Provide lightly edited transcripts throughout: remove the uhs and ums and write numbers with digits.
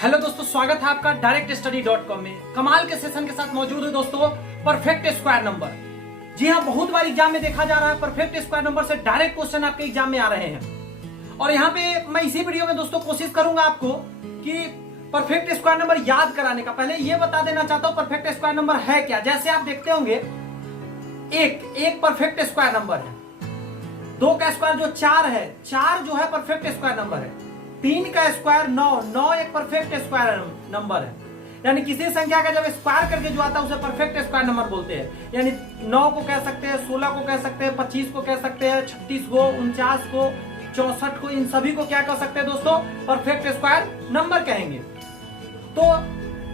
Hello दोस्तों, स्वागत है आपका directstudy.com में। कमाल के सेशन के साथ मौजूद है दोस्तों परफेक्ट स्क्वायर नंबर। जी हाँ, बहुत बार एग्जाम में देखा जा रहा है परफेक्ट स्क्वायर नंबर से डायरेक्ट क्वेश्चन आपके एग्जाम में आ रहे हैं। और यहाँ पे मैं इसी वीडियो में दोस्तों कोशिश करूंगा आपको कि परफेक्ट स्क्वायर नंबर याद कराने का। पहले ये बता देना चाहता हूँ परफेक्ट स्क्वायर नंबर है क्या। जैसे आप देखते होंगे एक परफेक्ट स्क्वायर नंबर है, 2 का स्क्वायर जो 4 है, 4 जो है परफेक्ट स्क्वायर नंबर है। 3 का स्क्वायर 9 एक परफेक्ट स्क्वायर नंबर है। यानी किसी संख्या का जब स्क्वायर करके जो आता है उसे परफेक्ट स्क्वायर नंबर बोलते हैं। यानी 9 को कह सकते हैं, 16 को कह सकते हैं, 25 को कह सकते हैं, 36 को, 49 को, 64 को, इन सभी को क्या कह सकते हैं दोस्तों, परफेक्ट स्क्वायर नंबर कहेंगे। तो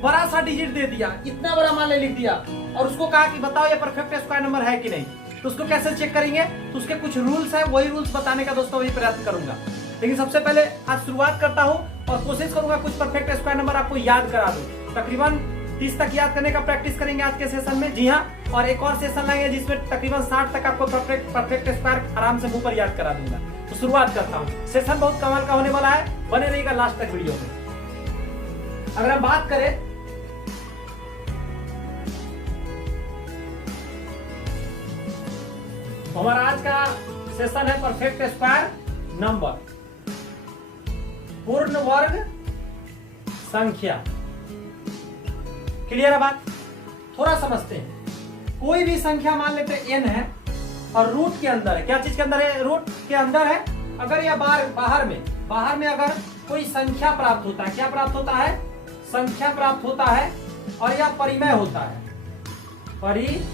बड़ा सा डिजिट दे दिया, इतना बड़ा मान लिख दिया और उसको कहा कि बताओ ये परफेक्ट स्क्वायर नंबर है कि नहीं। तो उसको कैसे चेक करेंगे, तो उसके कुछ रूल्स है, वही रूल्स बताने का दोस्तों वही प्रयत्न करूंगा। लेकिन सबसे पहले आज शुरुआत करता हूं और कोशिश करूंगा कुछ परफेक्ट स्क्वायर नंबर आपको याद करा दूं। तकरीबन 30 तक याद करने का प्रैक्टिस करेंगे आज के सेशन में। जी हाँ, और एक और सेशन लाएंगे जिसमें तकरीबन 60 तक आपको परफेक्ट स्क्वायर आराम से मुंह पर याद करा दूंगा। तो शुरुआत करता हूँ। सेशन बहुत कमाल का होने वाला है, बने रहिएगा लास्ट तक वीडियो में। अगर हम बात करें तो हमारा आज का सेशन है परफेक्ट स्क्वायर नंबर, पूर्ण वर्ग संख्या। क्लियर है बात? थोड़ा समझते हैं। कोई भी संख्या मान लेते हैं n है और रूट के अंदर है। क्या चीज के अंदर है? रूट के अंदर है। अगर यह बाहर में अगर कोई संख्या प्राप्त होता है, क्या प्राप्त होता है? संख्या प्राप्त होता है और यह परिमेय होता है। परिमेय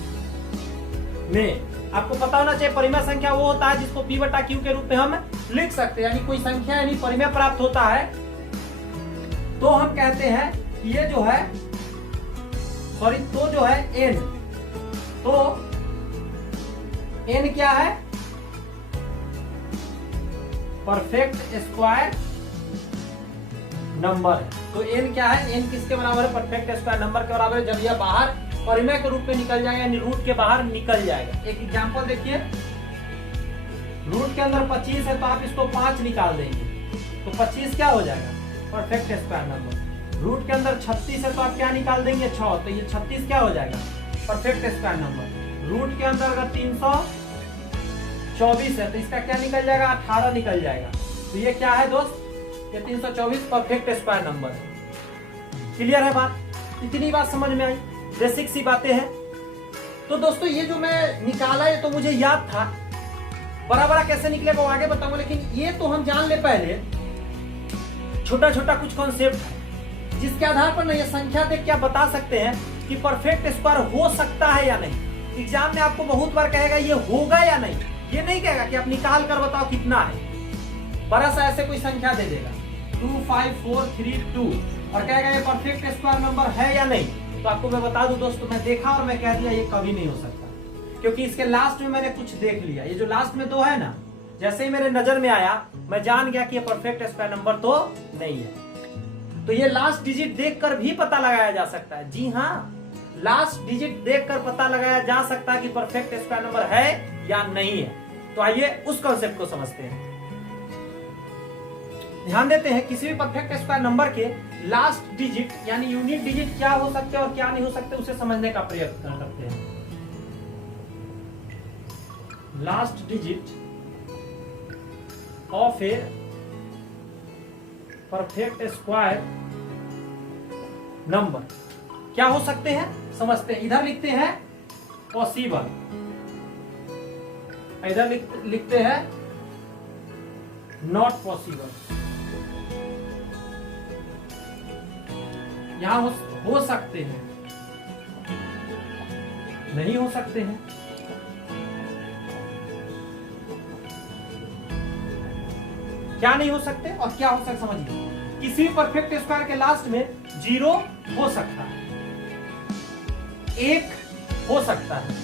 आपको पता होना चाहिए, परिमेय संख्या वो होता है जिसको p बटा q के रूप में हम लिख सकते हैं। यानी कोई संख्या यानी परिमेय प्राप्त होता है तो हम कहते हैं कि ये जो है तो जो है n, तो n क्या है? परफेक्ट स्क्वायर नंबर है। तो n क्या है? n किसके बराबर है? परफेक्ट स्क्वायर नंबर के बराबर है। जब यह बाहर परिमेय के रूप में निकल जाएगा यानी रूट के बाहर निकल जाएगा। एक एग्जांपल देखिए, रूट के अंदर 25 है तो आप इसको 5 निकाल देंगे तो 25 क्या हो जाएगा? Perfect square number. रूट के अंदर 36 है तो आप क्या निकाल देंगे? 6, तो ये 36 क्या हो जाएगा? Perfect square number. रूट के अंदर अगर 324 है तो इसका क्या निकल जाएगा? 18 निकल जाएगा। तो ये क्या है दोस्त? ये 324 परफेक्ट स्क्वायर नंबर है। क्लियर है बात? इतनी बात समझ में आई, बेसिक सी बातें हैं। तो दोस्तों ये जो मैं निकाला ये तो मुझे याद था, बड़ा कैसे निकलेगा वो आगे बताऊंगा। लेकिन ये तो हम जान ले पहले छोटा छोटा कुछ कॉन्सेप्ट है जिसके आधार पर ना ये संख्या देख के आप बता सकते हैं कि परफेक्ट स्क्वायर हो सकता है या नहीं। एग्जाम में आपको बहुत बार कहेगा ये होगा या नहीं, ये नहीं कहेगा कि आप निकाल कर बताओ कितना है। बड़ा सा ऐसे कोई संख्या दे देगा 2 5 4 3 2 और कहेगा ये परफेक्ट स्क्वायर नंबर है या नहीं। तो आपको मैं बता दूं दोस्तों, मैं देखा और मैं कह दिया ये कभी नहीं हो सकता, क्योंकि इसके लास्ट में मैंने कुछ देख लिया। ये जो लास्ट में 2 है ना, जैसे ही मेरे नजर में आया मैं जान गया कि ये परफेक्ट स्क्वायर नंबर तो नहीं है। तो ये लास्ट डिजिट देखकर भी पता लगाया जा सकता है। जी हाँ, लास्ट डिजिट देखकर पता लगाया जा सकता है कि परफेक्ट स्क्वायर नंबर है या नहीं है। तो आइए उस कॉन्सेप्ट को समझते हैं। ध्यान देते हैं, किसी भी परफेक्ट स्क्वायर नंबर के लास्ट डिजिट यानी यूनिट डिजिट क्या हो सकते हैं और क्या नहीं हो सकते उसे समझने का प्रयत्न करते हैं। Last digit of a perfect square number क्या हो सकते हैं समझते हैं। इधर लिखते हैं पॉसिबल, इधर लिखते हैं नॉट पॉसिबल। यहां हो सकते हैं, नहीं हो सकते हैं। क्या नहीं हो सकते और क्या हो सकता समझिए। किसी परफेक्ट स्क्वायर के लास्ट में 0 हो सकता है, 1 हो सकता है,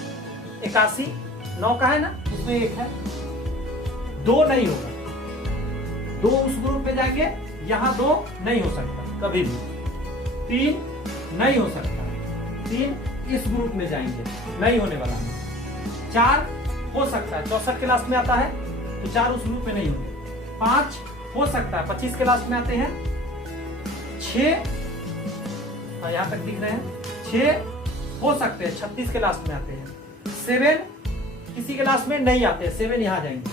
81 9 का है ना, उसमें 1 है। 2 नहीं होगा, 2 उस ग्रुप में जाएंगे, यहां 2 नहीं हो सकता कभी भी। 3 नहीं हो सकता, 3 इस ग्रुप में जाएंगे, नहीं होने वाला। 4 हो सकता है, 64 के लास्ट में आता है तो 4 उस ग्रुप में नहीं होंगे। 5 हो सकता है, 25 के लास्ट में आते हैं। 6 यहाँ तक दिख रहे हैं, 6 हो सकते हैं, 36 के लास्ट में आते हैं। 7 किसी के लास्ट में नहीं आते, 7 यहाँ जाएंगे,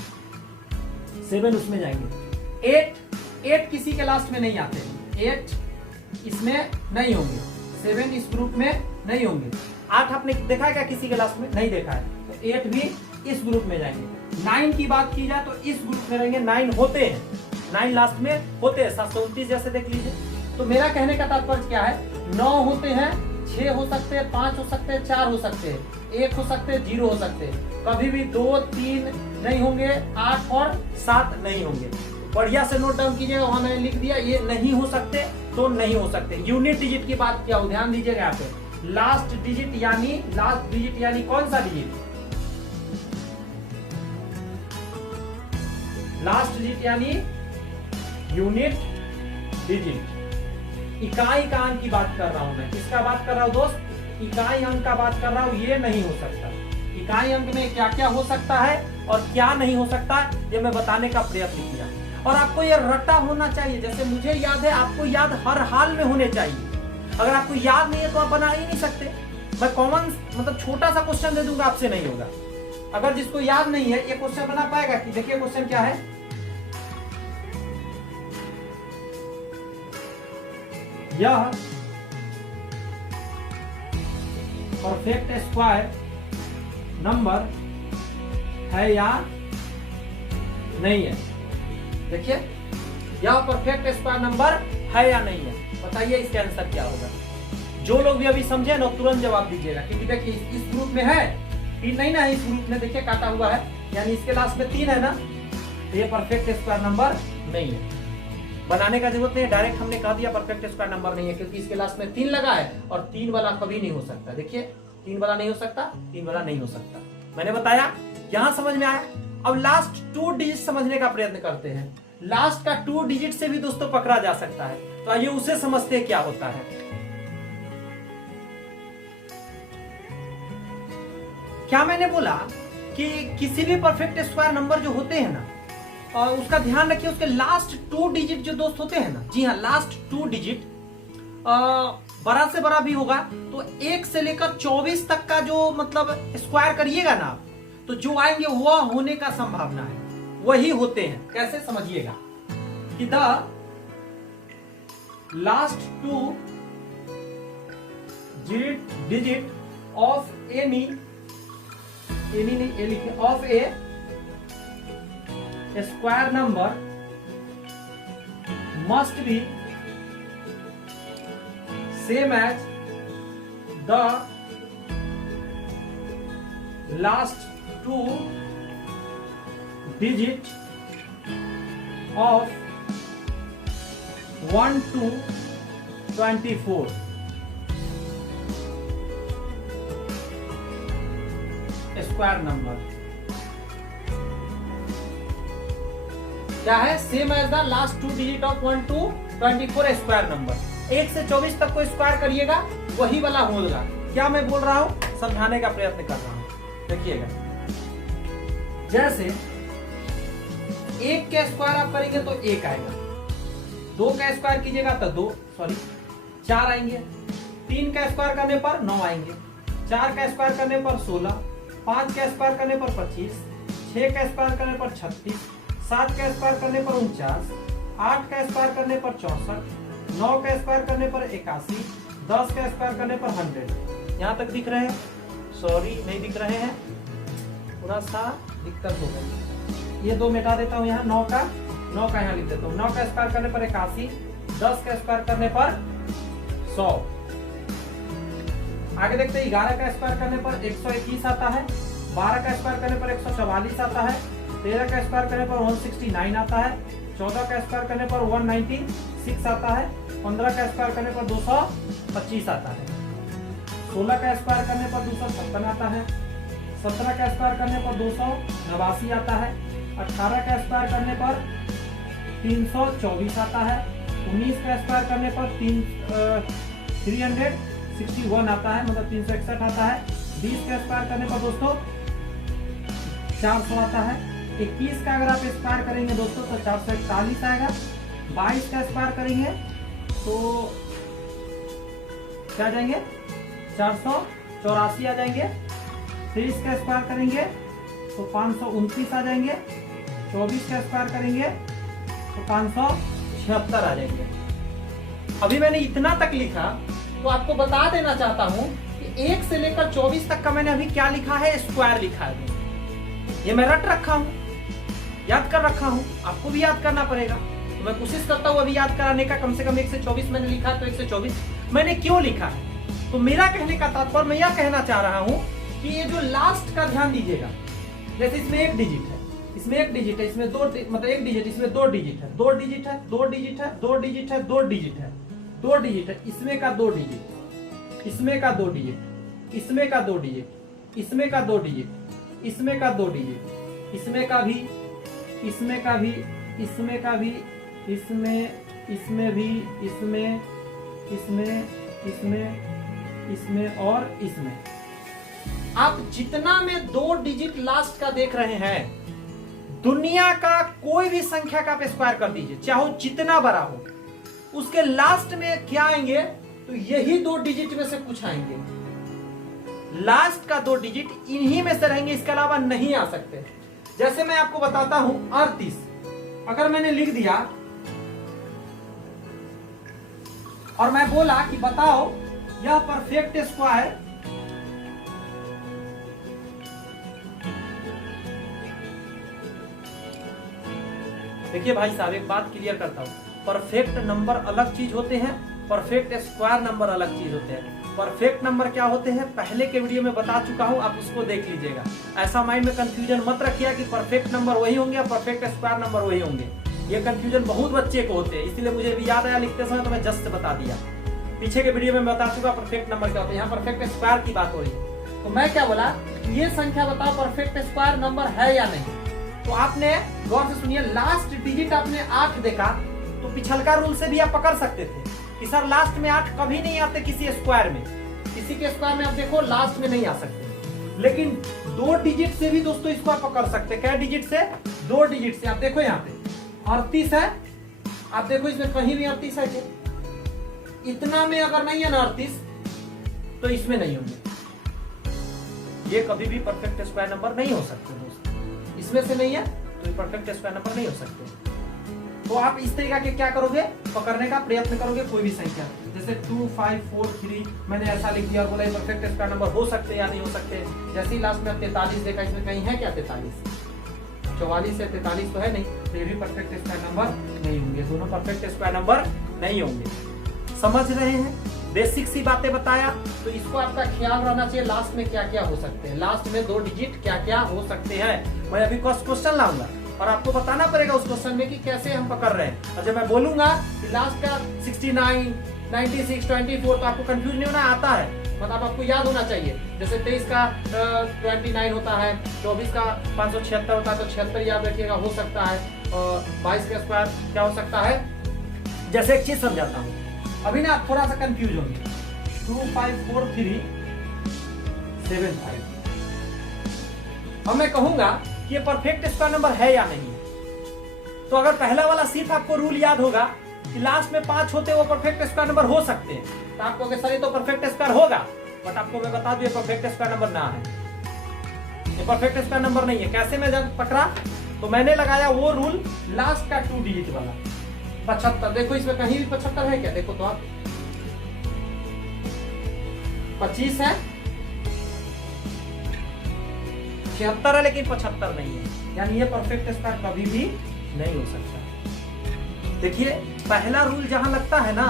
7 उसमें जाएंगे। 8 किसी के लास्ट में नहीं आते, 8 इसमें नहीं होंगे, 7 इस ग्रुप में नहीं होंगे। 8 आपने देखा है क्या किसी के लास्ट में? नहीं देखा है, तो 8 भी इस ग्रुप में जाएंगे। 9 की बात की जाए तो इस ग्रुप में रहेंगे, 9 होते हैं, 9 लास्ट में होते हैं, 729 जैसे देख लीजिए। तो मेरा कहने का तात्पर्य क्या है, 9 होते हैं, 6 हो सकते हैं, 5 हो सकते हैं, 4 हो सकते हैं, 1 हो सकते हैं, 0 हो सकते हैं, कभी भी 2, 3 नहीं होंगे, 8 और 7 नहीं होंगे। बढ़िया से नोट डाउन कीजिएगा, वहां मैंने लिख दिया, ये नहीं हो सकते तो नहीं हो सकते। यूनिट डिजिट की बात किया, ध्यान दीजिएगा यहाँ पे, लास्ट डिजिट यानी कौन सा डिजिट? लास्ट डिजिट यानी यूनिट डिजिट। इकाई का अंक की बात कर रहा हूं मैं, किसका बात कर रहा हूं दोस्त? इकाई अंक का बात कर रहा हूं। ये नहीं हो सकता। इकाई अंक में क्या क्या हो सकता है और क्या नहीं हो सकता, ये मैं बताने का प्रयत्न किया। और आपको ये रट्टा होना चाहिए, जैसे मुझे याद है, आपको याद हर हाल में होने चाहिए। अगर आपको याद नहीं है तो आप बना ही नहीं सकते। मैं कॉमन मतलब छोटा सा क्वेश्चन दे दूंगा, आपसे नहीं होगा। अगर जिसको याद नहीं है ये क्वेश्चन बना पाएगा कि? देखिए क्वेश्चन क्या है, यह परफेक्ट स्क्वायर नंबर है या नहीं है? देखिए, यह परफेक्ट स्क्वायर नंबर है या नहीं है, बताइए इसका आंसर क्या होगा। जो लोग भी अभी समझे ना तुरंत जवाब दीजिएगा, क्योंकि देखिए इस ग्रुप में है 3 नहीं ना, इस ग्रुप में देखिए काटा हुआ है, यानी इसके लास्ट में 3 है ना, तो ये परफेक्ट स्क्वायर नंबर नहीं है। बनाने का जरूरत नहीं है, डायरेक्ट हमने कह दिया परफेक्ट स्क्वायर नंबर नहीं है, क्योंकि इसके लास्ट में 3 लगा है और 3 वाला कभी नहीं हो सकता। देखिए 3 वाला नहीं हो सकता, 3 वाला नहीं हो सकता, मैंने बताया। यहां समझ में आया। अब लास्ट 2 डिजिट समझने का प्रयत्न करते हैं। लास्ट का 2 डिजिट से भी दोस्तों पकड़ा जा सकता है, तो आइए उसे समझते हैं क्या होता है। क्या मैंने बोला कि किसी भी परफेक्ट स्क्वायर नंबर जो होते हैं ना, और उसका ध्यान रखिए, उसके लास्ट 2 डिजिट जो दोस्त होते हैं ना, जी हाँ, लास्ट 2 डिजिट बड़ा से बड़ा भी होगा, तो 1 से लेकर 24 तक का जो मतलब स्क्वायर करिएगा ना, तो जो आएंगे वह होने का संभावना है, वही होते हैं। कैसे समझिएगा कि the last 2 digit of of a square number must be same as the last 2 digit of 1 to 24। Square number क्या है? Same as the last 2 digit of 1 to 24 square number. 1 से 24 तक को स्क्वायर करिएगा, वही वाला होगा। क्या मैं बोल रहा हूं, समझाने का प्रयत्न कर रहा हूं। देखिएगा, जैसे 1 का स्क्वायर आप करेंगे तो 1 आएगा, 2 का स्क्वायर कीजिएगा तो 4 आएंगे, 3 का स्क्वायर करने पर 9 आएंगे, 4 का स्क्वायर करने पर 16, 5 का स्क्वायर करने पर 25, 6 का स्क्वायर करने पर 36, 7 का स्क्वायर करने पर 49, 8 का स्क्वायर करने पर 64, 9 का स्क्वायर करने पर 81, 10 का स्क्वायर करने पर 100। यहाँ तक दिख रहे हैं? सॉरी नहीं दिख रहे हैं, थोड़ा सा दिक्कत हो गई। ये 2 मिटा देता हूँ, यहाँ 9 का यहाँ लिख देता हूँ। 9 का स्क्वायर करने पर 81, 10 का स्क्वायर करने पर 100। आगे देखते हैं, 11 का स्क्वायर करने पर 121 आता है, 12 का स्क्वायर करने पर 144 आता है, 13 का स्क्वायर करने पर 169 आता है, 14 का स्क्वायर करने पर 196 आता है, 15 का स्क्वायर करने पर 225 आता है, 16 का स्क्वायर करने पर 256 आता है, 17 का स्क्वायर करने पर 289 आता है, 18 का स्क्वायर करने पर 324 आता है, 19 का स्क्वायर करने पर 361 आता है, मतलब 361 आता है, 20 का स्क्वायर करने पर दोस्तों 400 आता है, 21 का अगर आप स्क्वायर करेंगे दोस्तों तो 441 आएगा, 22 का स्क्वायर करेंगे तो क्या आ जाएंगे 484 आ जाएंगे। फिर इसका स्क्वायर करेंगे तो 529 आ जाएंगे। 24 का स्क्वायर करेंगे तो 576 आ जाएंगे। अभी मैंने इतना तक लिखा तो आपको बता देना चाहता हूं कि 1 से लेकर 24 तक का मैंने अभी क्या लिखा है, स्क्वायर लिखा है। ये मैं रट रखा हूं, याद कर रखा हूं, आपको भी याद करना पड़ेगा। तो मैं कोशिश करता हूं अभी याद कराने का। कम से कम 1 से 24 मैंने लिखा है, तो 1 से 24 मैंने क्यों लिखा है? तो मेरा कहने का तात्पर्य मैं यह कहना चाह रहा हूं कि ये जो लास्ट का ध्यान दीजिएगा। जैसे इसमें 1 डिजिट है, इसमें 1 डिजिट है, इसमें 2 मतलब 1 डिजिट, इसमें 2 डिजिट है, 2 डिजिट है, 2 डिजिट है, 2 डिजिट है, 2 डिजिट है, 2 डिजिट है, इसमें का 2 डिजिट, इसमें का 2 डिजिट, इसमें का 2 डिजिट, इसमें का 2 डिजिट, इसमें का 2 डिजिट, इसमें का भी, इसमें का भी, इसमें का भी, इसमें भी, इसमें, इसमें और इसमें। आप जितना में 2 डिजिट लास्ट का देख रहे हैं, दुनिया का कोई भी संख्या का आप स्क्वायर कर दीजिए, चाहे जितना बड़ा हो, उसके लास्ट में क्या आएंगे? तो यही 2 डिजिट में से कुछ आएंगे। लास्ट का 2 डिजिट इन्हीं में से रहेंगे, इसके अलावा नहीं आ सकते। जैसे मैं आपको बताता हूं 38, अगर मैंने लिख दिया और मैं बोला कि बताओ यह परफेक्ट स्क्वायर देखिए भाई साहब, एक बात क्लियर करता हूं, परफेक्ट नंबर अलग चीज होते हैं, परफेक्ट स्क्वायर नंबर अलग चीज होते हैं। परफेक्ट नंबर क्या होते हैं पहले के वीडियो में बता चुका हूं, आप उसको देख लीजिएगा। ऐसा माइंड में कंफ्यूजन मत रखिए कि परफेक्ट नंबर वही होंगे या परफेक्ट स्क्वायर नंबर वही होंगे। ये कंफ्यूजन बहुत बच्चे को होते हैं, इसलिए मुझे भी याद आया लिखते समय तो मैं जस्ट बता दिया। पीछे के वीडियो में बता चुका परफेक्ट नंबर क्या होता है, यहाँ परफेक्ट स्क्वायर की बात हो रही है। तो मैं क्या बोला, ये संख्या बताओ परफेक्ट स्क्वायर नंबर है या नहीं। तो आपने गौर से सुनिए, लास्ट डिजिट आपने 8 देखा तो पिछलका रूल से भी आप पकड़ सकते थे कि सर लास्ट में 8 कभी नहीं आते किसी स्क्वायर में, किसी के स्क्वायर में आप देखो लास्ट में नहीं आ सकते। लेकिन 2 डिजिट से भी दोस्तों इसको आप पकड़ सकते। क्या डिजिट से? 2 डिजिट से। आप देखो यहाँ पे 38 है, आप देखो इसमें कहीं भी 38 है क्या? इतना में अगर नहीं है ना 38 तो इसमें नहीं होंगे। ये कभी भी परफेक्ट स्क्वायर नंबर नहीं हो सकते दोस्तों, इसमें से नहीं है तो ये परफेक्ट स्क्वायर नंबर नहीं हो सकते। तो आप इस तरीका के क्या करोगे, पकड़ने का प्रयत्न करोगे कोई भी संख्या। जैसे 2 5 4 3 मैंने ऐसा लिख दिया और बोला ये परफेक्ट स्क्वायर नंबर हो सकते या नहीं हो सकते। जैसे ही लास्ट में 43 देखा, इसमें कहीं है क्या 43? 44 से 43 तो है नहीं, तो ये भी परफेक्ट स्क्वायर नंबर नहीं होंगे। दोनों परफेक्ट स्क्वायर नंबर नहीं होंगे। समझ रहे हैं? बेसिक सी बातें बताया, तो इसको आपका ख्याल रहना चाहिए लास्ट में क्या क्या हो सकते हैं, लास्ट में 2 डिजिट क्या क्या हो सकते हैं। मैं अभी क्वेश्चन लाऊंगा और आपको बताना पड़ेगा उस क्वेश्चन में कि कैसे हम पकड़ रहे हैं। और जब मैं बोलूंगा कि लास्ट का 69 96 24 तो आपको कंफ्यूज नहीं होना, आता है, मतलब आपको याद होना चाहिए। जैसे 23 का 29 होता है, 24 का 576 होता है, तो 76 याद रखिएगा हो सकता है। और 22 का स्क्वायर क्या हो सकता है। जैसे एक चीज समझाता हूँ, अभी ना आप थोड़ा सा कंफ्यूज होंगे। 2 5 4 3 7 5। अब मैं कहूंगा कि ये परफेक्ट स्क्वायर नंबर है या नहीं है। तो अगर पहला वाला सिर्फ आपको रूल याद होगा कि लास्ट में 5 होते वो परफेक्ट स्क्वायर नंबर हो सकते हैं, तो आपको सर ये तो परफेक्ट स्क्वायर होगा। बट आपको मैं बता दूं ये परफेक्ट स्क्वायर नंबर ना है, ये परफेक्ट स्क्वायर नंबर नहीं है। कैसे मैं जब पकड़ा तो मैंने लगाया वो रूल लास्ट का 2 डिजिट वाला 75। देखो इसमें कहीं भी 75 है क्या? देखो तो आप 25 है, 76 है, लेकिन 75 नहीं है, यानी ये परफेक्ट स्क्वायर कभी भी नहीं हो सकता। देखिए पहला रूल जहां लगता है ना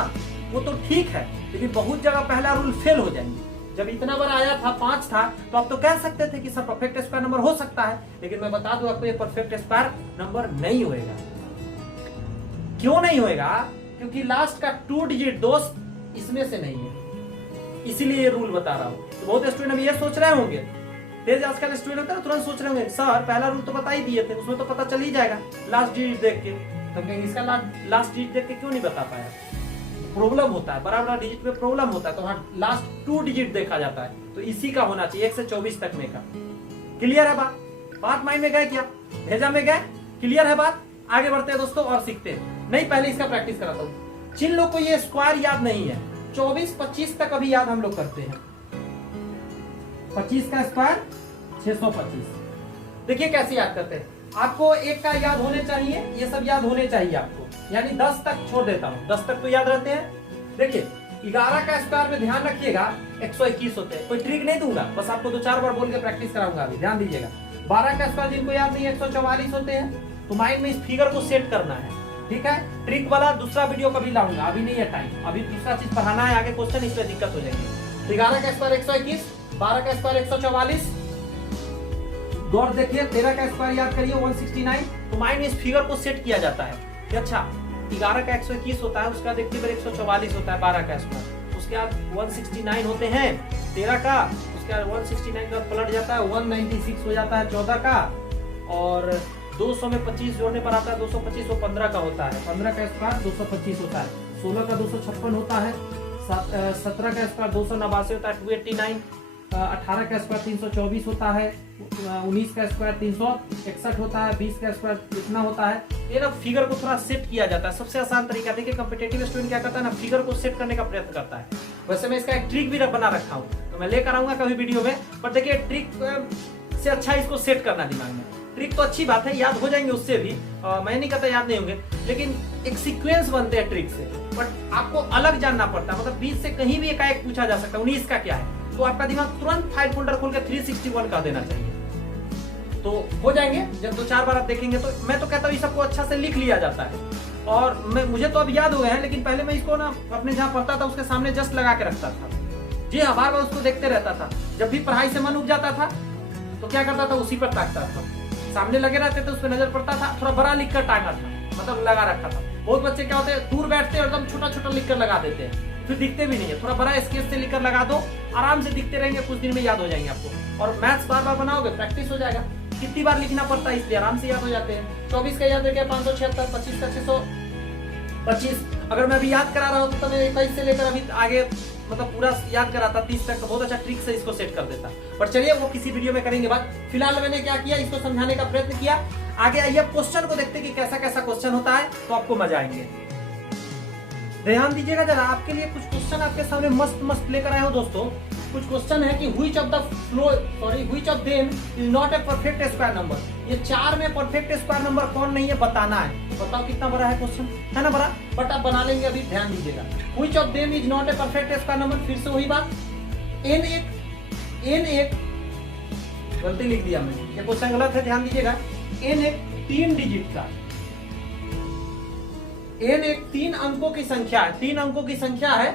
वो तो ठीक है, लेकिन बहुत जगह पहला रूल फेल हो जाएंगे। जब इतना बड़ा आया था 5 था तो आप तो कह सकते थे कि सर परफेक्ट स्क्वायर नंबर हो सकता है, लेकिन मैं बता दूं आपको ये परफेक्ट स्क्वायर नंबर नहीं होएगा। क्यों नहीं होएगा? क्योंकि लास्ट का 2 डिजिट दोस्त इसमें से नहीं है, इसीलिए ये रूल बता रहा हूं। तो बहुत स्टूडेंट अभी ये सोच रहे होंगे, तेज आजकल स्टूडेंट होता है तुरंत सोच रहे होंगे सर पहला रूल तो बता ही दिए थे, उसमें तो पता चल ही जाएगा लास्ट डिजिट देख के। तो कहेंगे इसका लास्ट डिजिट देख के क्यों नहीं बता पाया? प्रॉब्लम होता है, बड़ा बड़ा डिजिट में प्रॉब्लम होता है, तो वहां लास्ट 2 डिजिट देखा जाता है, तो इसी का होना चाहिए 1 से 24 तक में का। क्लियर है बात माइंड में गए क्या? भेजा में गए? क्लियर है बात? आगे बढ़ते हैं दोस्तों और सीखते हैं। नहीं पहले इसका प्रैक्टिस कराता हूँ। जिन लोग को ये स्क्वायर याद नहीं है, 24-25 तक अभी याद हम लोग करते हैं। 25 का स्क्वायर 625। देखिए कैसे याद करते हैं। आपको एक का याद होने चाहिए, ये सब याद होने चाहिए आपको, यानी 10 तक छोड़ देता हूं, 10 तक तो याद रहते हैं। देखिए 11 का स्क्वायर में ध्यान रखिएगा 121 होते हैं। कोई ट्रिक नहीं दूंगा, बस आपको 2-4 बार बोल के प्रैक्टिस कराऊंगा। अभी ध्यान दीजिएगा। 12 का स्क्वायर जिनको याद नहीं 144 होते हैं, तो माइंड में इस फिगर को सेट करना है, ठीक है। ट्रिक वाला दूसरा वीडियो कभी लाऊंगा, अभी नहीं है टाइम, अभी दूसरा चीज पढ़ाना है आगे क्वेश्चन, इसमें दिक्कत हो जाएगी। 11 का स्क्वायर 121, 12 का स्क्वायर 144, और देखिए 13 का स्क्वायर याद करिए 169। तो माइंड में इस फिगर को सेट किया जाता है कि अच्छा 11 का 121 होता है, उसके बाद एक 144 होता है 12 का स्क्वायर, उसके बाद 169 होते हैं 13 का, उसके बाद 169 का पलट जाता है 196 हो जाता है 14 का, और 200 में 25 जोड़ने पर आता है 225, वो 15 का होता है। 15 का स्क्वायर 225 होता है। 16 का 256 होता है। 17 का स्क्वायर 289 होता है 289। 18 का स्क्वायर 324 होता है। 19 का स्क्वायर 361 होता है। 20 का स्क्वायर इतना होता है। ये ना फिगर को थोड़ा सेट किया जाता है, सबसे आसान तरीका। देखिए कॉम्पिटिटिव स्टूडेंट क्या करता है ना, फिगर को सेट करने का प्रयत्न करता है। वैसे मैं इसका एक ट्रिक भी बना रखा हूँ, तो मैं लेकर आऊंगा कभी वीडियो में। पर देखिए ट्रिक से अच्छा इसको सेट करना दिमाग में। ट्रिक तो अच्छी बात है, याद हो जाएंगे उससे भी, मैं नहीं कहता याद नहीं होंगे, लेकिन एक सीक्वेंस बनते हैं ट्रिक से। बट आपको अलग जानना पड़ता है, मतलब 20 से कहीं भी एकाएक पूछा जा सकता है 19 का क्या है, तो आपका दिमाग तुरंत फाइल फोल्डर खोल के 361 कर देना चाहिए, तो हो जाएंगे। जब 2-4 बार आप देखेंगे तो मैं तो कहता हूँ ये सबको अच्छा से लिख लिया जाता है। और मुझे तो अब याद हो गए हैं, लेकिन पहले मैं इसको ना अपने जहाँ पढ़ता था उसके सामने जस्ट लगा के रखता था। जी हाँ, बार बार उसको देखते रहता था। जब भी पढ़ाई से मन उब जाता था तो क्या करता था, उसी पर ताकता था। सामने लगे रहते थे, उस पर नजर पड़ता था, थोड़ा बड़ा लिख कर टांगा था, मतलब लगा रखा था। बहुत बच्चे क्या होते हैं, दूर बैठते हैं एकदम छोटा छोटा लिख कर लगा देते हैं, फिर दिखते भी नहीं है। थोड़ा बड़ा स्केच से लिखकर लगा दो, आराम से दिखते रहेंगे, कुछ दिन में याद हो जाएंगे आपको। और मैथ्स बार बार बनाओगे, प्रैक्टिस हो जाएगा। कितनी बार लिखना पड़ता है, इसलिए आराम से याद हो जाते हैं। 24 का याद रखिए 576, 25 का 625। अगर मैं अभी याद करा रहा हूँ तो मैं 21 से लेकर अभी आगे मतलब पूरा याद कराता 30 तक, तो बहुत अच्छा ट्रिक से इसको सेट कर देता। पर चलिए वो किसी वीडियो में करेंगे बात। फिलहाल मैंने क्या किया, इसको समझाने का प्रयत्न किया। आगे आइए क्वेश्चन को देखते कि कैसा कैसा क्वेश्चन होता है, तो आपको मजा आएंगे। ध्यान दीजिएगा जरा, आपके लिए कुछ क्वेश्चन आपके सामने मस्त मस्त लेकर आए हो दोस्तों। कुछ क्वेश्चन है कि which of them is not a perfect square number. ये 4 में परफेक्ट स्क्वायर नंबर कौन नहीं है बताना है। बताओ कितना बड़ा है क्वेश्चन, है ना बड़ा, बट आप बना लेंगे अभी। ध्यान दीजिएगा, which of them is not a perfect square number. फिर से वही बात, n एक गलती लिख दिया मैंने, ये क्वेश्चन गलत है, ध्यान दीजिएगा। n एक 3 डिजिट का, n एक 3 अंकों की संख्या है, 3 अंकों की संख्या है।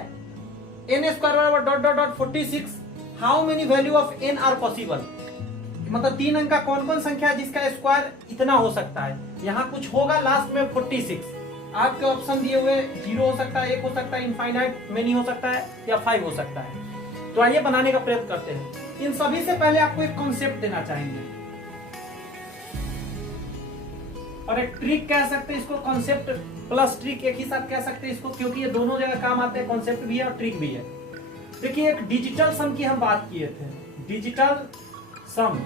n स्क्वायर बराबर dot dot dot 46। How many value of n are possible, मतलब 3 अंक का कौन कौन संख्या है जिसका स्क्वायर इतना हो सकता है। यहाँ कुछ होगा लास्ट में 46। आपके ऑप्शन दिए हुए 0 हो सकता है, 1 हो सकता है, इनफाइनाइट मेनी हो सकता है, या 5 हो सकता है। तो आइए बनाने का प्रयत्न करते हैं। इन सभी से पहले आपको एक कॉन्सेप्ट देना चाहेंगे और एक ट्रिक कह सकते हैं इसको। कॉन्सेप्ट प्लस ट्रिक एक ही साथ कह सकते हैं इसको, क्योंकि ये दोनों जगह काम आते हैं, कॉन्सेप्ट भी है और ट्रिक भी है। देखिए एक डिजिटल सम की हम बात किए थे, डिजिटल सम।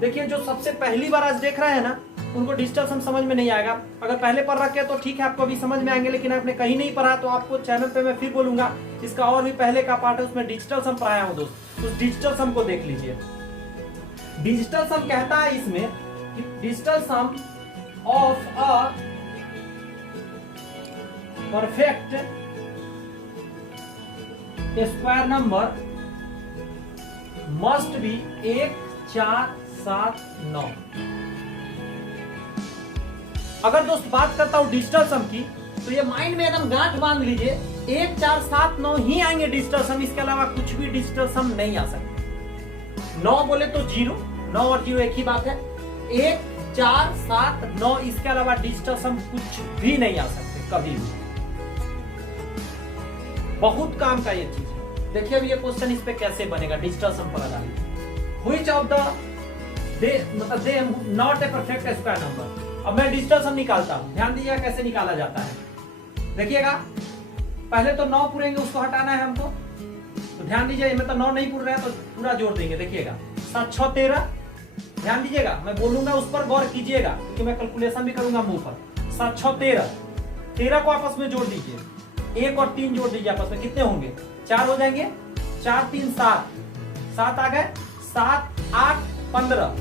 देखिए जो सबसे पहली बार आज देख रहे हैं ना, उनको डिजिटल सम समझ में नहीं आएगा। अगर पहले पढ़ रखे तो ठीक है, आपको अभी समझ में आएंगे, लेकिन आपने कहीं नहीं पढ़ा तो आपको चैनल पे मैं फिर बोलूंगा, इसका और भी पहले का पार्ट है, उसमें डिजिटल सम पढ़ाया हूं दोस्त, उस डिजिटल सम को देख लीजिए। डिजिटल सम कहता है इसमें कि digital sum of a perfect square number must be 1, 4, 7, 9। अगर दोस्त बात करता हूं डिजिटल सम की, तो ये माइंड में एकदम गांठ बांध लीजिए, 1, 4, 7, 9 ही आएंगे डिजिटल सम, इसके अलावा कुछ भी डिजिटल सम नहीं आ सकते। 9 बोले तो 0, 9 और 0 एक ही बात है। 1, 4, 7, 9 इसके अलावा डिजिटल सम कुछ भी नहीं आ सकते कभी भी। बहुत काम का ये चीज है। देखिए अभी ये क्वेश्चन इस पे कैसे बनेगा, डिजिटल सम पर आधारित। Which of the they not a perfect square number. अब मैं डिजिटल सम निकालता हूं, ध्यान दीजिएगा कैसे निकाला जाता है। देखिएगा पहले तो 9 पूरेंगे, उसको हटाना है हमको, तो ध्यान दीजिए मैं तो 9 नहीं पूर रहा है, तो पूरा जोड़ देंगे। देखिएगा 7, 6, 13। ध्यान दीजिएगा, मैं बोलूंगा उस पर गौर कीजिएगा, क्योंकि मैं कैलकुलेशन भी करूंगा मुंह पर। 7, 6, 13 को आपस में जोड़ दीजिए। 1 और 3 जोड़ दीजिए आपस में, कितने होंगे? 4 हो जाएंगे। 4 3 7, 7 आ गए, 7 8 15,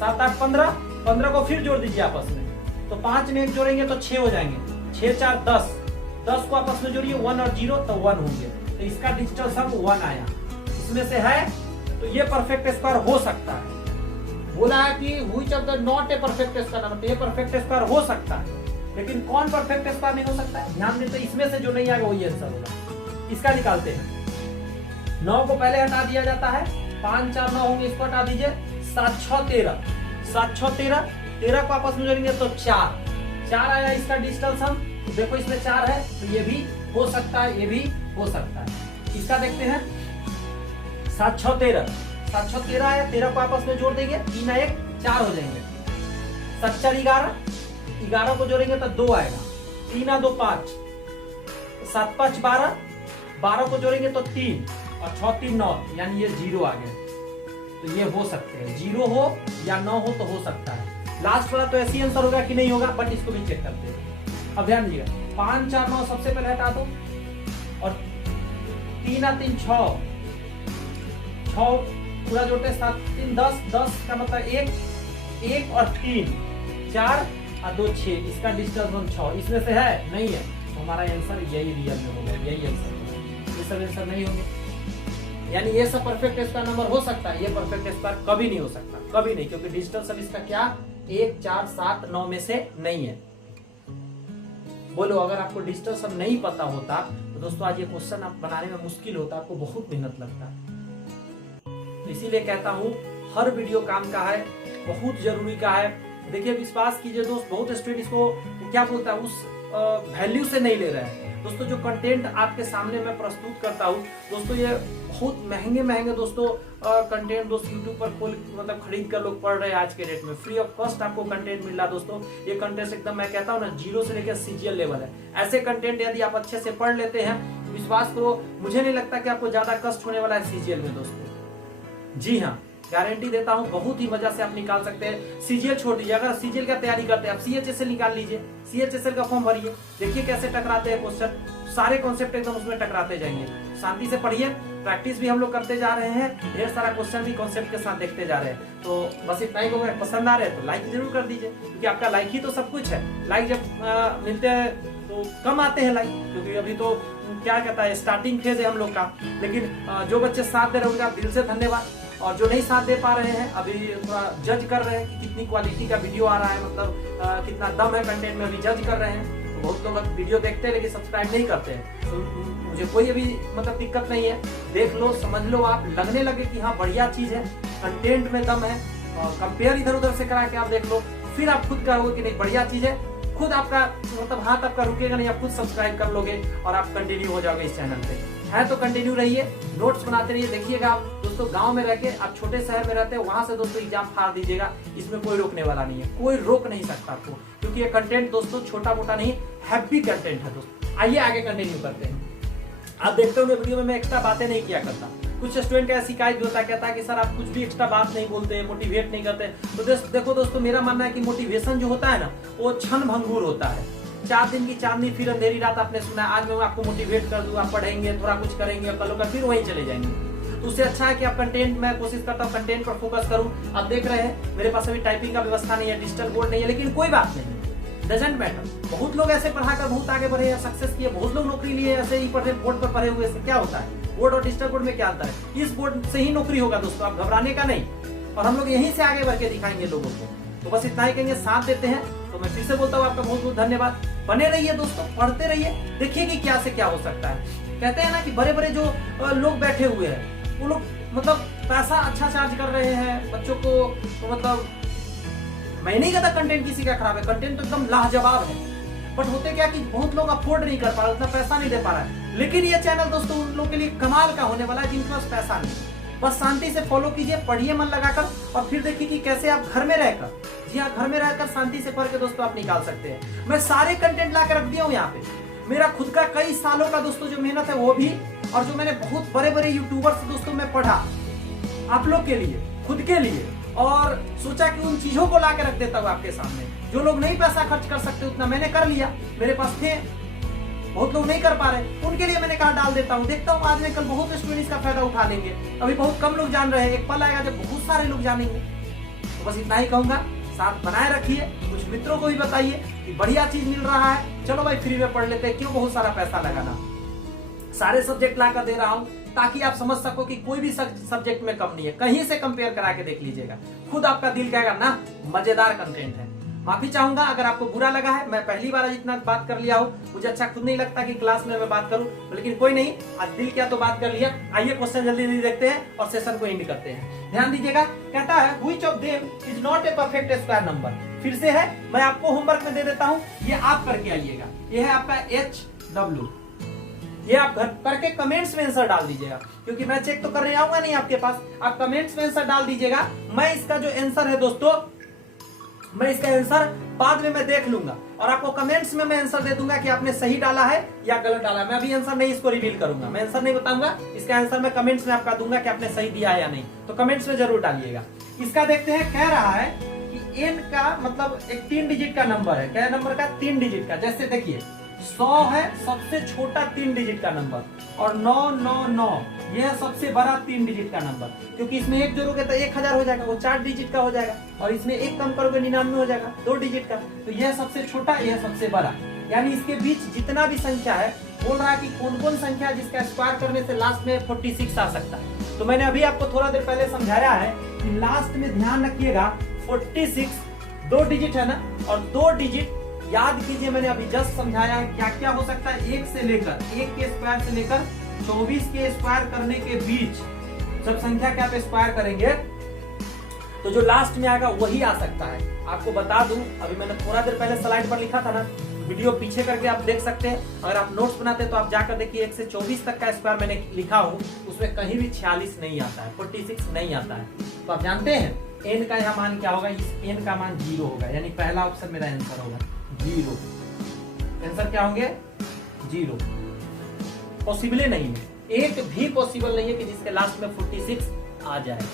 7 8 15, 15 को फिर जोड़ दीजिए आपस में, तो 5 में 1 जोड़ेंगे तो 6 हो जाएंगे। 6 4 10, 10 को आपस में जोड़िए, 1 और 0 तो 1 होंगे, तो इसका डिजिटल सम 1 आया। इसमें से है तो ये परफेक्ट स्क्वायर हो सकता है। बोला है कि which of the not a perfect square number, तो ये परफेक्ट स्क्वायर हो सकता है, लेकिन कौन परफेक्ट स्क्वायर नहीं हो सकता है? ध्यान देते, इसमें से जो नहीं आएगा वही आंसर होगा। इसका निकालते हैं। 9 को पहले हटा दिया जाता है, 5 4 9 होंगे, इसको हटा दीजिए। 7 6 13, 7 6 13, 13 को आपस में जोड़ेंगे तो 4 आया इसका डिजिटल सम। देखो इसमें 4 है, तो ये भी हो सकता है, ये भी हो सकता है। इसका देखते हैं। 7 6 13, 7 6 13 आया, 13 को आपस में जोड़ देंगे, 3 1 4 हो जाएंगे। 7 4 11, 11 को जोड़ेंगे तो 2 आएगा, 3 2 5, 7 5 12, 12 को जोड़ेंगे तो 3 और 6 3 9, यानी ये 0 आ गया। तो ये हो सकते हैं, 0 हो या 9 हो तो हो सकता है। लास्ट वाला तो ऐसी आंसर होगा कि नहीं होगा, बट इसको भी चेक करते हैं। अब ध्यान दीजिएगा, 5 4 9 सबसे पहले हटा दो, और 3 3 6 पूरा जोड़ते 7 3 10, 10 का मतलब 1 और 3 4 और 2 6, इसका डिजिटल सम 6। इसमें से है नहीं है, तो हमारा आंसर यही रियल में होगा, यही आंसर। ये सब आंसर नहीं होंगे, यानी ये सब परफेक्ट स्क्वायर नंबर हो सकता है, ये परफेक्ट स्क्वायर कभी नहीं हो सकता, कभी नहीं, क्योंकि डिजिटल सम इसका क्या 1 4 7 9 में से नहीं है। बोलो, अगर आपको डिजिटल सम नहीं पता होता तो दोस्तों आज ये क्वेश्चन आप बनाने में मुश्किल होता, आपको बहुत मेहनत लगता। इसीलिए कहता हूँ हर वीडियो काम का है, बहुत जरूरी का है। देखिए विश्वास कीजिए दोस्त, बहुत स्टूडेंट इसको क्या बोलता है, उस वैल्यू से नहीं ले रहे हैं। दोस्तों जो कंटेंट आपके सामने मैं प्रस्तुत करता हूँ दोस्तों, ये बहुत महंगे दोस्तों कंटेंट दोस्त यूट्यूब पर खोल मतलब खरीद कर लोग पढ़ रहे हैं। आज के डेट में फ्री ऑफ कॉस्ट आपको कंटेंट मिल रहा है दोस्तों। ये कंटेंट एकदम मैं कहता हूँ ना, 0 से लेकर CGL लेवल है। ऐसे कंटेंट यदि आप अच्छे से पढ़ लेते हैं, विश्वास करो, मुझे नहीं लगता कि आपको ज्यादा कष्ट होने वाला है CGL में दोस्तों। जी हाँ, गारंटी देता हूँ, बहुत ही मजा से आप निकाल सकते हैं। CGL छोड़ दीजिए, अगर CGL का तैयारी करते हैं आप CHSL निकाल लीजिए, CHSL का फॉर्म भरिए, देखिए कैसे टकराते हैं क्वेश्चन, सारे कॉन्सेप्ट एकदम उसमें टकराते जाएंगे। शांति से पढ़िए, प्रैक्टिस भी हम लोग करते जा रहे हैं, ढेर सारा क्वेश्चन भी कॉन्सेप्ट के साथ देखते जा रहे हैं। तो बस इतना ही, को पसंद आ रहे हैं तो लाइक जरूर कर दीजिए, क्योंकि आपका लाइक ही तो सब कुछ है। लाइक जब मिलते हैं तो कम आते हैं लाइक, क्योंकि अभी तो क्या कहता है स्टार्टिंग फेज है हम लोग का। लेकिन जो बच्चे साथ दे रहे हैं उनका दिल से धन्यवाद, और जो नहीं साथ दे पा रहे हैं, अभी थोड़ा जज कर रहे हैं कि कितनी क्वालिटी का वीडियो आ रहा है, मतलब कितना दम है कंटेंट में, अभी जज कर रहे हैं। तो बहुत लोग वीडियो देखते हैं लेकिन सब्सक्राइब नहीं करते हैं, तो मुझे कोई अभी मतलब दिक्कत नहीं है। देख लो, समझ लो, आप लगने लगे कि हाँ बढ़िया चीज है, कंटेंट में दम है, कंपेयर इधर उधर से करा के आप देख लो, फिर आप खुद कहोगे कि नहीं बढ़िया चीज है, खुद आपका मतलब हाथ आपका रुकेगा नहीं, आप खुद सब्सक्राइब कर लोगे और आप कंटिन्यू हो जाओगे इस चैनल पे। है तो कंटिन्यू रहिए, नोट्स बनाते रहिए। देखिएगा आप दोस्तों, गांव में रह के आप छोटे शहर में रहते हैं, वहां से दोस्तों एग्जाम फाड़ दीजिएगा, इसमें कोई रोकने वाला नहीं है, कोई रोक नहीं सकता आपको, क्योंकि ये कंटेंट दोस्तों छोटा मोटा नहीं, हैप्पी कंटेंट है दोस्तों। आइए आगे कंटिन्यू करते हैं। आप देखते होंगे वीडियो में मैं एक्स्ट्रा बातें नहीं किया करता, कुछ स्टूडेंट का शिकायत भी होता है, कहता है कि सर आप कुछ भी एक्स्ट्रा बात नहीं बोलते, मोटिवेट नहीं करते। तो देखो दोस्तों, मेरा मानना है कि मोटिवेशन जो होता है ना, वो क्षण भंगुर होता है। 4 दिन की चांदनी फिर अंधेरी रात, आपने सुना है। आज मैं आपको मोटिवेट कर दूं, आप पढ़ेंगे, थोड़ा कुछ करेंगे, कल होगा फिर वहीं चले जाएंगे। तो उससे अच्छा है कि आप कंटेंट, मैं कोशिश करता हूँ कंटेंट पर फोकस करूँ। आप देख रहे हैं मेरे पास अभी टाइपिंग का व्यवस्था नहीं है, डिजिटल बोर्ड नहीं है, लेकिन कोई बात नहीं, डजंट मैटर। बहुत लोग ऐसे पढ़ाकर बहुत आगे बढ़े हैं, सक्सेस किए, बहुत लोग नौकरी लिए ऐसे ही पढ़े, बोर्ड पर पढ़े हुए से क्या होता है? बोर्ड और डिजिटल बोर्ड में क्या अंतर है? इस बोर्ड से ही नौकरी होगा दोस्तों, आप घबराने का नहीं, और हम लोग यहीं से आगे बढ़ के दिखाएंगे लोगों को। तो बस इतना ही कहेंगे, साथ देते हैं। तो मैं फिर से बोलता हूँ आपका बहुत बहुत धन्यवाद। बने रहिए दोस्तों, पढ़ते रहिए, देखिए कि क्या से क्या हो सकता है। कहते हैं ना कि बड़े बड़े जो लोग बैठे हुए हैं, वो लोग मतलब पैसा अच्छा चार्ज कर रहे हैं बच्चों को, तो मतलब मैं नहीं कहता कंटेंट किसी का खराब है, कंटेंट तो एकदम लाजवाब है, बट होते क्या कि बहुत लोग अफोर्ड नहीं कर पा रहे, उतना पैसा नहीं दे पा रहा है। लेकिन ये चैनल दोस्तों उन लोगों के लिए कमाल का होने वाला है जिनके पास पैसा नहीं। बस शांति से फॉलो कीजिए, पढ़िए मन लगाकर, और फिर देखिए कि कैसे आप घर में रहकर, जी हाँ घर में रहकर शांति से पढ़ के दोस्तों आप निकाल सकते हैं। मैं सारे कंटेंट ला के रख दिया हूँ यहाँ पे, मेरा खुद का कई सालों का दोस्तों जो मेहनत है वो भी, और जो मैंने बहुत बड़े बड़े यूट्यूबर्स दोस्तों में पढ़ा आप लोग के लिए, खुद के लिए, और सोचा कि उन चीजों को ला के रख देता हूँ आपके सामने। जो लोग नहीं पैसा खर्च कर सकते उतना मैंने कर लिया, मेरे पास थे बहुत लोग नहीं कर पा रहे, उनके लिए मैंने कहा डाल देता हूँ। देखता हूँ आज नहीं कल बहुत स्टूडेंट इसका फायदा उठा लेंगे। अभी बहुत कम लोग जान रहे हैं, एक पल आएगा जब बहुत सारे लोग जानेंगे। तो बस इतना ही कहूंगा, साथ बनाए रखिए, कुछ मित्रों को भी बताइए कि बढ़िया चीज मिल रहा है, चलो भाई फ्री में पढ़ लेते हैं, क्यों बहुत सारा पैसा लगाना। सारे सब्जेक्ट ला कर दे रहा हूँ ताकि आप समझ सको कि कोई भी सब्जेक्ट में कम नहीं है। कहीं से कंपेयर करा के देख लीजिएगा, खुद आपका दिल कहेगा ना मजेदार कंटेंट है। माफी चाहूंगा अगर आपको बुरा लगा है, मैं पहली बार जितना बात कर लिया हूँ, मुझे अच्छा खुद नहीं लगता कि क्लास में मैं बात करूं, लेकिन कोई नहीं, आज दिल किया तो बात कर लिया। आइए क्वेश्चन जल्दी जल्दी देखते हैं और सेशन को एंड करते हैं। ध्यान दीजिएगा, कहता है which of them is not a perfect square number. फिर से है, मैं आपको होमवर्क में दे देता हूँ, ये आप करके आइएगा। ये है आपका HW, ये आप घर करके कमेंट्स में आंसर डाल दीजिएगा, क्योंकि मैं चेक तो करने आऊंगा नहीं आपके पास, आप कमेंट्स में आंसर डाल दीजिएगा। मैं इसका जो आंसर है दोस्तों, मैं इसका आंसर बाद में मैं देख लूंगा और आपको कमेंट्स में मैं आंसर दे दूंगा कि आपने सही डाला है या गलत डाला है। मैं अभी आंसर नहीं इसको रिवील करूंगा, मैं आंसर नहीं बताऊंगा, इसका आंसर मैं कमेंट्स में आपका दूंगा कि आपने सही दिया है या नहीं, तो कमेंट्स में जरूर डालिएगा। इसका देखते हैं, कह रहा है कि एन का मतलब एक 3 डिजिट का नंबर है। क्या नंबर का? 3 डिजिट का। जैसे देखिए 100 है सबसे छोटा 3 डिजिट का नंबर, और 999 यह है सबसे बड़ा 3 डिजिट का नंबर, क्योंकि इसमें एक जोड़ोगे तो 1000 हो जाएगा, वो 4 डिजिट का हो जाएगा, और इसमें एक कम करोगे 99 हो जाएगा 2 डिजिट का। तो यह सबसे छोटा, यह सबसे बड़ा, यानी इसके बीच जितना भी संख्या है, बोल रहा है कि कौन कौन संख्या जिसका स्क्वायर करने से लास्ट में 46 आ सकता है। तो मैंने अभी आपको थोड़ा देर पहले समझाया है कि लास्ट में ध्यान रखिएगा 46 2 डिजिट है ना, और 2 डिजिट याद कीजिए, मैंने अभी जस्ट समझाया है क्या क्या हो सकता है। 1 से लेकर 1 के स्क्वायर से लेकर 24 के स्क्वायर करने के बीच जब संख्या क्या पे स्क्वायर करेंगे तो जो लास्ट में आएगा वही आ सकता है। आपको बता दूं, अभी मैंने थोड़ा देर पहले स्लाइड पर लिखा था ना, वीडियो पीछे करके आप देख सकते हैं। अगर आप नोट्स बनाते हैं तो आप जाकर देखिए, 1 से 24 तक का स्क्वायर मैंने लिखा हूं, उसमें कहीं भी 46 नहीं आता है, 46 नहीं आता है। तो आप जानते हैं एन का यहाँ मान क्या होगा, इस एन का मान 0 होगा, यानी पहला ऑप्शन मेरा आंसर होगा 0। आंसर क्या होंगे? 0। पॉसिबल नहीं है, एक भी पॉसिबल नहीं है कि जिसके लास्ट में 46 आ जाए।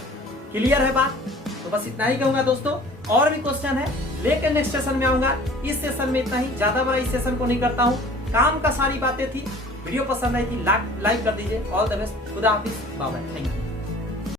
क्लियर है बात? तो बस इतना ही कहूंगा दोस्तों, और भी क्वेश्चन है लेकिन नेक्स्ट सेशन में आऊंगा। इस सेशन में इतना ही, ज्यादा बड़ा इस सेशन को नहीं करता हूं, काम का सारी बातें थी। वीडियो पसंद आई थी लाइक कर दीजिए। ऑल द बेस्ट, खुदा हाफिज, बाय बाय, थैंक यू।